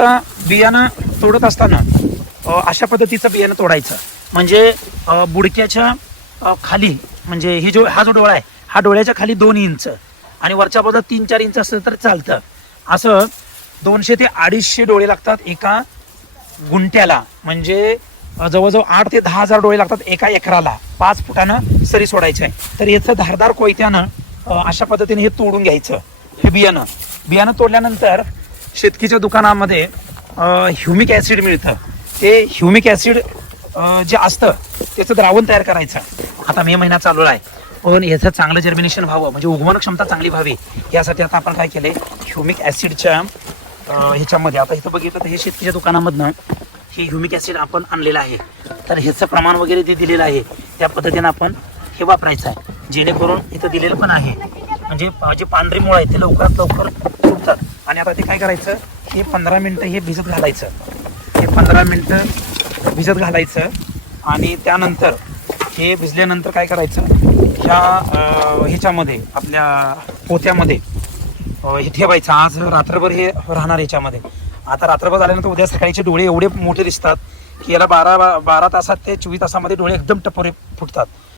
आता बियाणं तोडत असताना अशा पद्धतीचं बियाणं तोडायचं. म्हणजे बुडक्याच्या खाली म्हणजे ही जो हा जो डोळा आहे हा डोळ्याच्या खाली दोन इंच आणि वरच्या बाजूला तीन चार इंच असलं तर चालतं. असं दोनशे ते अडीचशे डोळे लागतात एका गुंट्याला म्हणजे जवळजवळ आठ ते दहा हजार डोळे लागतात एका एकराला. पाच फुटानं सरी सोडायचं आहे. तर याचं धारदार कोयत्यानं अशा पद्धतीने हे तोडून घ्यायचं हे बियाणं. बियाणं तोडल्यानंतर शेतकीच्या दुकानामध्ये ह्युमिक ॲसिड मिळतं. ते ह्युमिक ॲसिड जे असतं त्याचं द्रावण तयार करायचं. आता मे महिना चालू आहे. पण याचं चांगलं जर्मिनेशन व्हावं म्हणजे उगवण क्षमता चांगली व्हावी यासाठी आता आपण काय केले ह्युमिक ॲसिडच्या ह्याच्यामध्ये आता इथं बघितलं तर हे शेतकीच्या दुकानामधनं हे ह्युमिक ॲसिड आपण आणलेलं आहे. तर ह्याचं प्रमाण वगैरे जे दिलेलं आहे त्या पद्धतीनं आपण हे वापरायचं आहे. जेणेकरून इथं दिलेलं पण आहे. म्हणजे जे पांढरी मुळं आहेत ते लवकरात लवकर फुटतात. आणि आता ते काय करायचं? हे पंधरा मिनटं हे भिजत घालायचं. हे पंधरा मिनटं भिजत घालायचं. आणि त्यानंतर हे भिजल्यानंतर काय करायचं? ह्या ह्याच्यामध्ये आपल्या पोत्यामध्ये हे ठेवायचं. आज रात्रभर हे राहणार याच्यामध्ये. आता रात्रभर झाल्यानंतर उद्या सकाळीचे डोळे एवढे मोठे दिसतात की याला बारा बारा तासात ते चोवीस तासामध्ये डोळे एकदम टपोरे फुटतात.